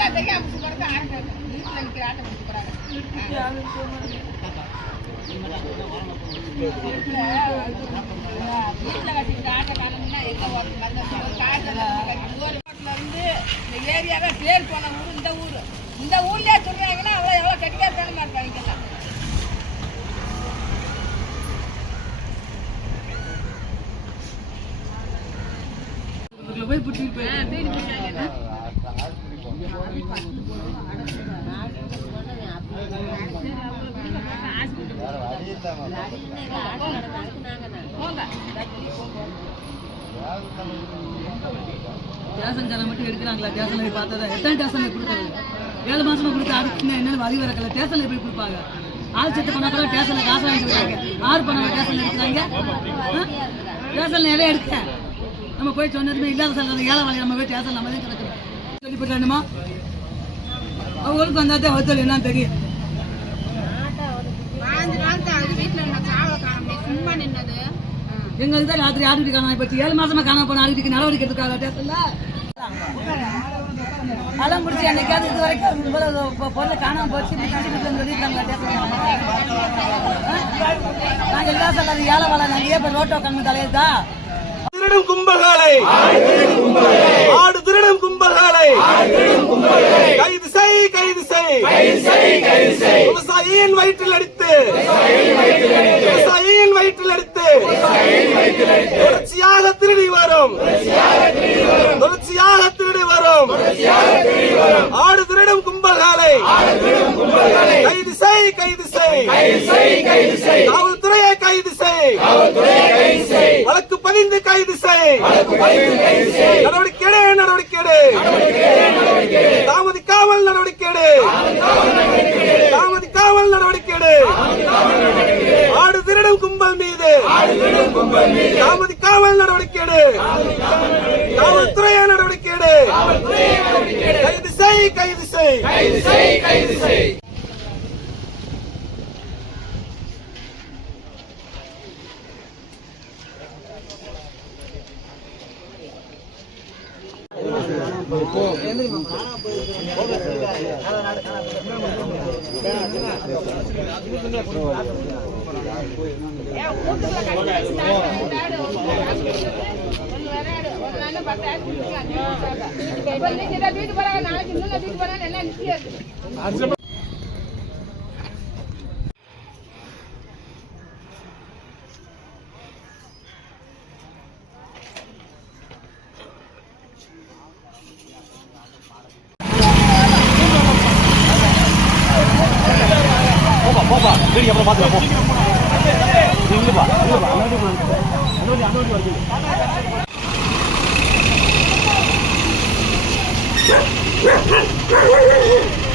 ஆம்பளைக்கு அப்படி போறது ஆட்டை வீட்டுல நிக்கிற ஆட்டை பிடிச்சி போறாங்க வீட்டுல கட்டிக்கிட்ட ஆட்டை காணோம்னா காட்டுல இருந்து இந்த ஏரியாவே பேர் போன ஊர் இந்த ஊர் இந்த ஊர்லயே சொல்றாங்கன்னா அவ்வளோ எவ்வளோ கட்டியா பேணமா இருக்காங்க போய் பிடிச்சிட்டு போய் ஆ, வீடு காரன் மட்டும் எடுக்கிறாங்களா? டேஷன்ல போய் பார்த்ததா? எத்தனை டேஷன்ல கொடுக்குறது ஏழு மாசமா கொடுத்து அடுத்து என்னன்னு வழி வரக்கல? டேஷன்ல போய் கொடுப்பாங்க. ஆள் செத்து போனா கூட டேஷன்ல காசு வாங்கிக்கிறாங்க ஆறு பணம் டேஷன்ல எடுக்கிறாங்க. டேஷன்ல எல்லாம் எடுக்க நம்ம போய் சொன்னதுமே இல்லாத சொல்றது ஏழை வழி நம்ம போய் டேஷன் நம்ம தான் கிடக்குறோம் கேள்விப்பட்டானுமா அவங்களுக்கு வந்தாதான் ஹோட்டல் என்ன தெரியும் எங்களுக்கு தான் ராத்திரி ஆடிட்டு காணாம போச்சு ஏழு மாசமா காணாம போன ஆடிட்டு நடவடிக்கை எடுத்துக்காங்க அலம் முடிச்சு என்னைக்காவது இது வரைக்கும் இவ்வளவு பொருள் காணாம போச்சு இப்படி நாங்க எல்லாம் சொல்லாது ஏழை வாழ நாங்க ஏன் ரோட்டோ கண்ணு தலையதா கும்பகாலை கும்பல்களை ஆடு திருடும் கும்பல்களை கைது செய் கைது செய் விவசாயியின் வயிற்றில் அடித்து விவசாயியின் வயிற்றில் அடித்து தொடர்ச்சியாக திருடி வரும். தொடர்ச்சியாக திருடி வரும். ஆடு திருடும் கும்பல்களை கைது செய் கைது செய் காவல்துறையை கைது செய் வழக்கு கைது செய் நடவடிக்கை எடு, நடவடிக்கை எடு. தாமதிக்காமல் நடவடிக்கை எடு. தாமதிக்காமல் நடவடிக்கை எடு. ஆடு திருடும் கும்பல் மீது தாமதிக்காமல் நடவடிக்கை எடு. காவல்துறையை நடவடிக்கை எடு. கைது செய் கைது செய் வீட்டு போறாங்க நாளைக்கு இன்னும் வீட்டு போறாங்க என்ன நிச்சயம் வீடியோ அப்புறம் பார்த்துக்கலாம் இல்லைப்பா இல்லைப்பா அனுமதி அனுமதி வருது Yeah, yeah.